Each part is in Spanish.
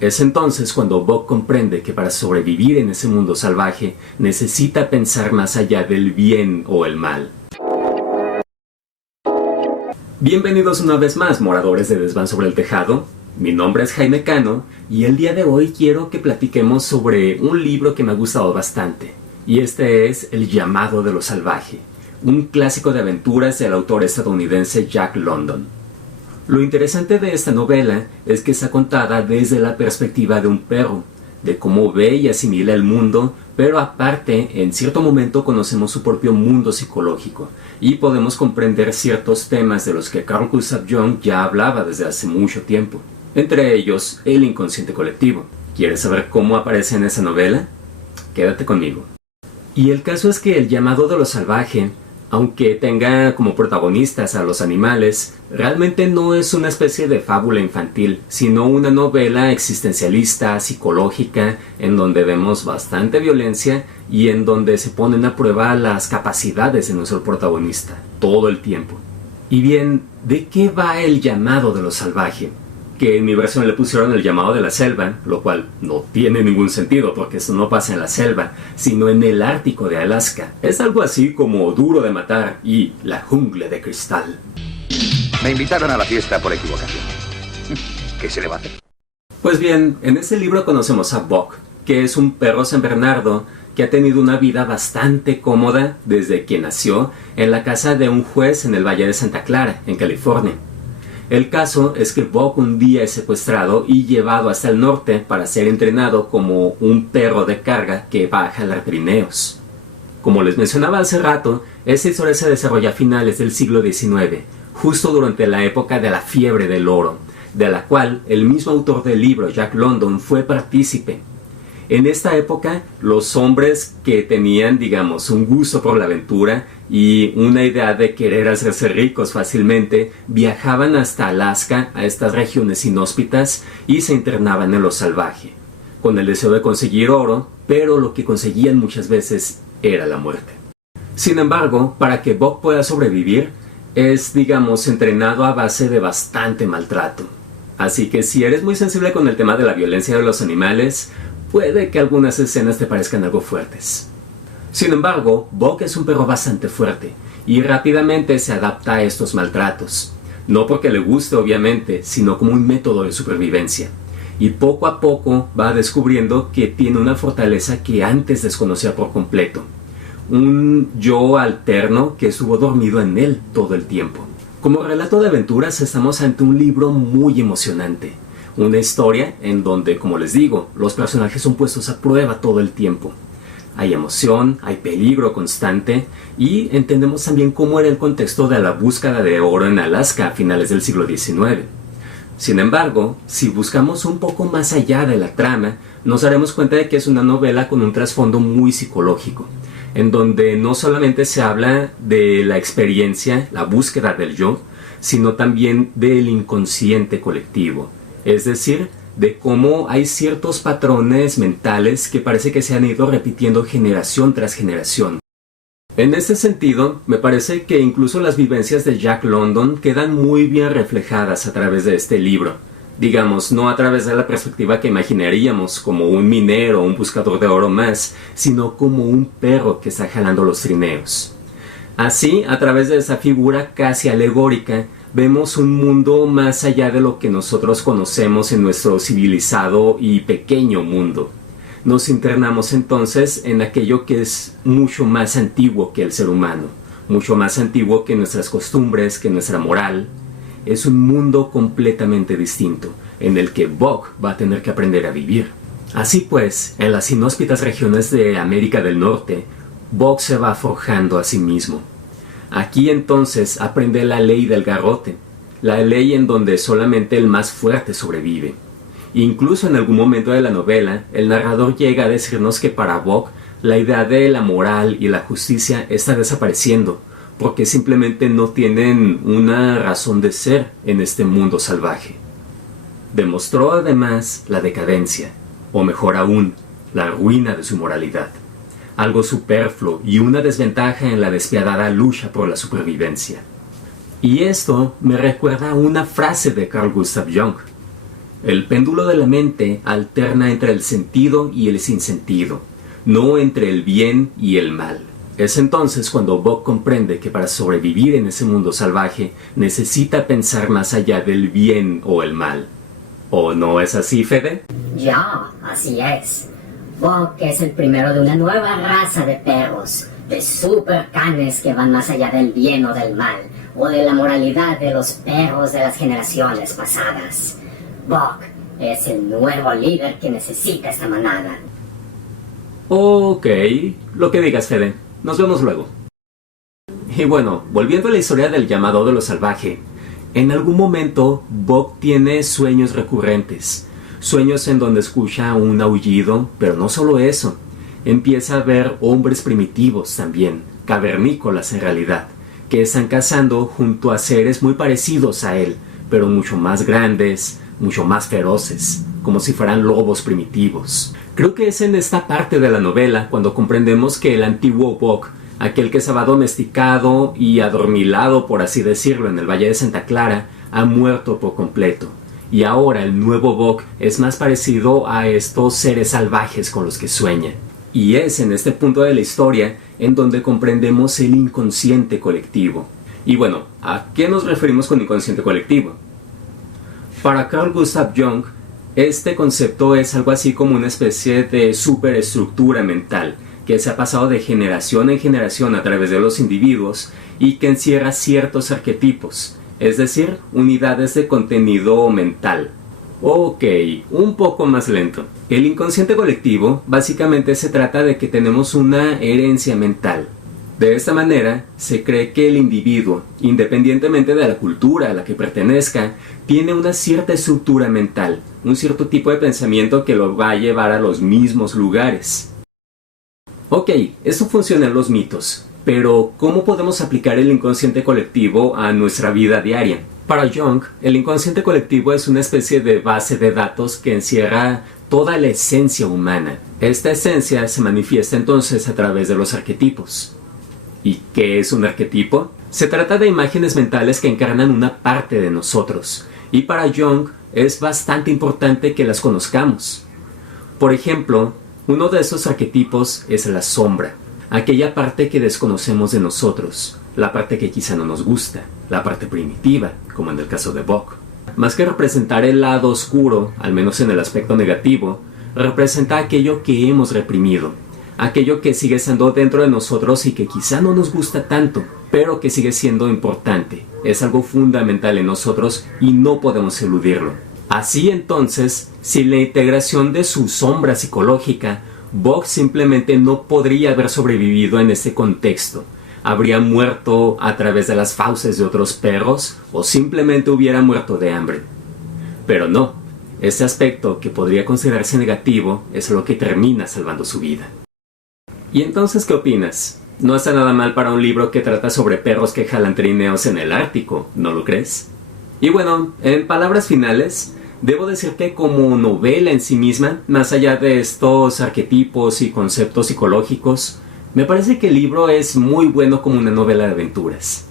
Es entonces cuando Buck comprende que para sobrevivir en ese mundo salvaje necesita pensar más allá del bien o el mal. Bienvenidos una vez más, moradores de Desván sobre el Tejado. Mi nombre es Jaime Cano y el día de hoy quiero que platiquemos sobre un libro que me ha gustado bastante. Y este es El llamado de lo salvaje, un clásico de aventuras del autor estadounidense Jack London. Lo interesante de esta novela es que está contada desde la perspectiva de un perro, de cómo ve y asimila el mundo, pero aparte, en cierto momento conocemos su propio mundo psicológico y podemos comprender ciertos temas de los que Carl Gustav Jung ya hablaba desde hace mucho tiempo, entre ellos el inconsciente colectivo. ¿Quieres saber cómo aparece en esa novela? Quédate conmigo. Y el caso es que El llamado de lo salvaje, aunque tenga como protagonistas a los animales, realmente no es una especie de fábula infantil, sino una novela existencialista, psicológica, en donde vemos bastante violencia y en donde se ponen a prueba las capacidades de nuestro protagonista, todo el tiempo. Y bien, ¿de qué va El llamado de lo salvaje? Que en mi versión le pusieron El llamado de la selva, lo cual no tiene ningún sentido porque eso no pasa en la selva, sino en el Ártico de Alaska. Es algo así como Duro de matar y La jungla de cristal. Me invitaron a la fiesta por equivocación. ¿Qué se le va a hacer? Pues bien, en este libro conocemos a Buck, que es un perro San Bernardo que ha tenido una vida bastante cómoda desde que nació en la casa de un juez en el Valle de Santa Clara, en California. El caso es que Buck un día es secuestrado y llevado hasta el norte para ser entrenado como un perro de carga que va a jalar trineos. Como les mencionaba hace rato, esta historia se desarrolla a finales del siglo XIX, justo durante la época de la fiebre del oro, de la cual el mismo autor del libro, Jack London, fue partícipe. En esta época, los hombres que tenían, digamos, un gusto por la aventura y una idea de querer hacerse ricos fácilmente, viajaban hasta Alaska, a estas regiones inhóspitas, y se internaban en lo salvaje, con el deseo de conseguir oro, pero lo que conseguían muchas veces era la muerte. Sin embargo, para que Buck pueda sobrevivir, es, digamos, entrenado a base de bastante maltrato. Así que si eres muy sensible con el tema de la violencia de los animales, puede que algunas escenas te parezcan algo fuertes. Sin embargo, Buck es un perro bastante fuerte y rápidamente se adapta a estos maltratos. No porque le guste obviamente, sino como un método de supervivencia. Y poco a poco va descubriendo que tiene una fortaleza que antes desconocía por completo. Un yo alterno que estuvo dormido en él todo el tiempo. Como relato de aventuras estamos ante un libro muy emocionante. Una historia en donde, como les digo, los personajes son puestos a prueba todo el tiempo. Hay emoción, hay peligro constante y entendemos también cómo era el contexto de la búsqueda de oro en Alaska a finales del siglo XIX. Sin embargo, si buscamos un poco más allá de la trama, nos daremos cuenta de que es una novela con un trasfondo muy psicológico, en donde no solamente se habla de la experiencia, la búsqueda del yo, sino también del inconsciente colectivo. Es decir, de cómo hay ciertos patrones mentales que parece que se han ido repitiendo generación tras generación. En este sentido, me parece que incluso las vivencias de Jack London quedan muy bien reflejadas a través de este libro. Digamos, no a través de la perspectiva que imaginaríamos como un minero o un buscador de oro más, sino como un perro que está jalando los trineos. Así, a través de esa figura casi alegórica, vemos un mundo más allá de lo que nosotros conocemos en nuestro civilizado y pequeño mundo. Nos internamos entonces en aquello que es mucho más antiguo que el ser humano, mucho más antiguo que nuestras costumbres, que nuestra moral. Es un mundo completamente distinto, en el que Buck va a tener que aprender a vivir. Así pues, en las inhóspitas regiones de América del Norte, Buck se va forjando a sí mismo. Aquí entonces aprende la ley del garrote, la ley en donde solamente el más fuerte sobrevive. Incluso en algún momento de la novela, el narrador llega a decirnos que para Buck la idea de la moral y la justicia está desapareciendo, porque simplemente no tienen una razón de ser en este mundo salvaje. Demostró además la decadencia, o mejor aún, la ruina de su moralidad. Algo superfluo y una desventaja en la despiadada lucha por la supervivencia. Y esto me recuerda a una frase de Carl Gustav Jung. El péndulo de la mente alterna entre el sentido y el sinsentido, no entre el bien y el mal. Es entonces cuando Buck comprende que para sobrevivir en ese mundo salvaje necesita pensar más allá del bien o el mal. ¿O no es así, Fede? Ya, así es. Buck es el primero de una nueva raza de perros, de supercanes que van más allá del bien o del mal, o de la moralidad de los perros de las generaciones pasadas. Buck es el nuevo líder que necesita esta manada. Ok, lo que digas, Fede. Nos vemos luego. Y bueno, volviendo a la historia del llamado de lo salvaje, en algún momento Buck tiene sueños recurrentes. Sueños en donde escucha un aullido, pero no solo eso. Empieza a ver hombres primitivos también, cavernícolas en realidad, que están cazando junto a seres muy parecidos a él, pero mucho más grandes, mucho más feroces, como si fueran lobos primitivos. Creo que es en esta parte de la novela cuando comprendemos que el antiguo Buck, aquel que estaba domesticado y adormilado, por así decirlo, en el Valle de Santa Clara, ha muerto por completo. Y ahora el nuevo Buck es más parecido a estos seres salvajes con los que sueña. Y es en este punto de la historia en donde comprendemos el inconsciente colectivo. Y bueno, ¿a qué nos referimos con inconsciente colectivo? Para Carl Gustav Jung, este concepto es algo así como una especie de superestructura mental que se ha pasado de generación en generación a través de los individuos y que encierra ciertos arquetipos, es decir, unidades de contenido mental. Ok, un poco más lento. El inconsciente colectivo básicamente se trata de que tenemos una herencia mental. De esta manera, se cree que el individuo, independientemente de la cultura a la que pertenezca, tiene una cierta estructura mental, un cierto tipo de pensamiento que lo va a llevar a los mismos lugares. Ok, esto funciona en los mitos, pero ¿cómo podemos aplicar el inconsciente colectivo a nuestra vida diaria? Para Jung, el inconsciente colectivo es una especie de base de datos que encierra toda la esencia humana. Esta esencia se manifiesta entonces a través de los arquetipos. ¿Y qué es un arquetipo? Se trata de imágenes mentales que encarnan una parte de nosotros, y para Jung es bastante importante que las conozcamos. Por ejemplo, uno de esos arquetipos es la sombra, aquella parte que desconocemos de nosotros, la parte que quizá no nos gusta, la parte primitiva, como en el caso de Buck. Más que representar el lado oscuro, al menos en el aspecto negativo, representa aquello que hemos reprimido, aquello que sigue estando dentro de nosotros y que quizá no nos gusta tanto, pero que sigue siendo importante, es algo fundamental en nosotros y no podemos eludirlo. Así entonces, sin la integración de su sombra psicológica, Buck simplemente no podría haber sobrevivido en este contexto. Habría muerto a través de las fauces de otros perros o simplemente hubiera muerto de hambre. Pero no, este aspecto que podría considerarse negativo es lo que termina salvando su vida. ¿Y entonces qué opinas? No está nada mal para un libro que trata sobre perros que jalan trineos en el Ártico, ¿no lo crees? Y bueno, en palabras finales, debo decir que como novela en sí misma, más allá de estos arquetipos y conceptos psicológicos, me parece que el libro es muy bueno como una novela de aventuras.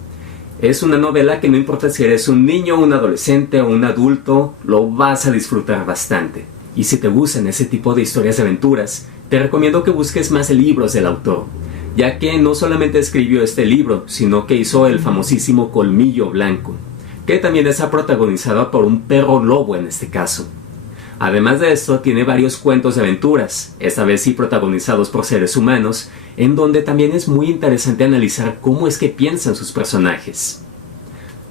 Es una novela que no importa si eres un niño, un adolescente o un adulto, lo vas a disfrutar bastante. Y si te gustan ese tipo de historias de aventuras, te recomiendo que busques más libros del autor, ya que no solamente escribió este libro, sino que hizo el famosísimo Colmillo Blanco, que también está protagonizado por un perro lobo en este caso. Además de esto, tiene varios cuentos de aventuras, esta vez sí protagonizados por seres humanos, en donde también es muy interesante analizar cómo es que piensan sus personajes.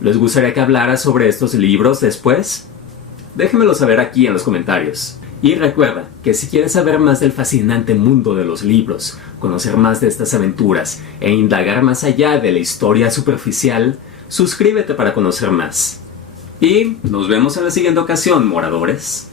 ¿Les gustaría que hablara sobre estos libros después? Déjenmelo saber aquí en los comentarios. Y recuerda que si quieres saber más del fascinante mundo de los libros, conocer más de estas aventuras e indagar más allá de la historia superficial, suscríbete para conocer más. Y nos vemos en la siguiente ocasión, moradores.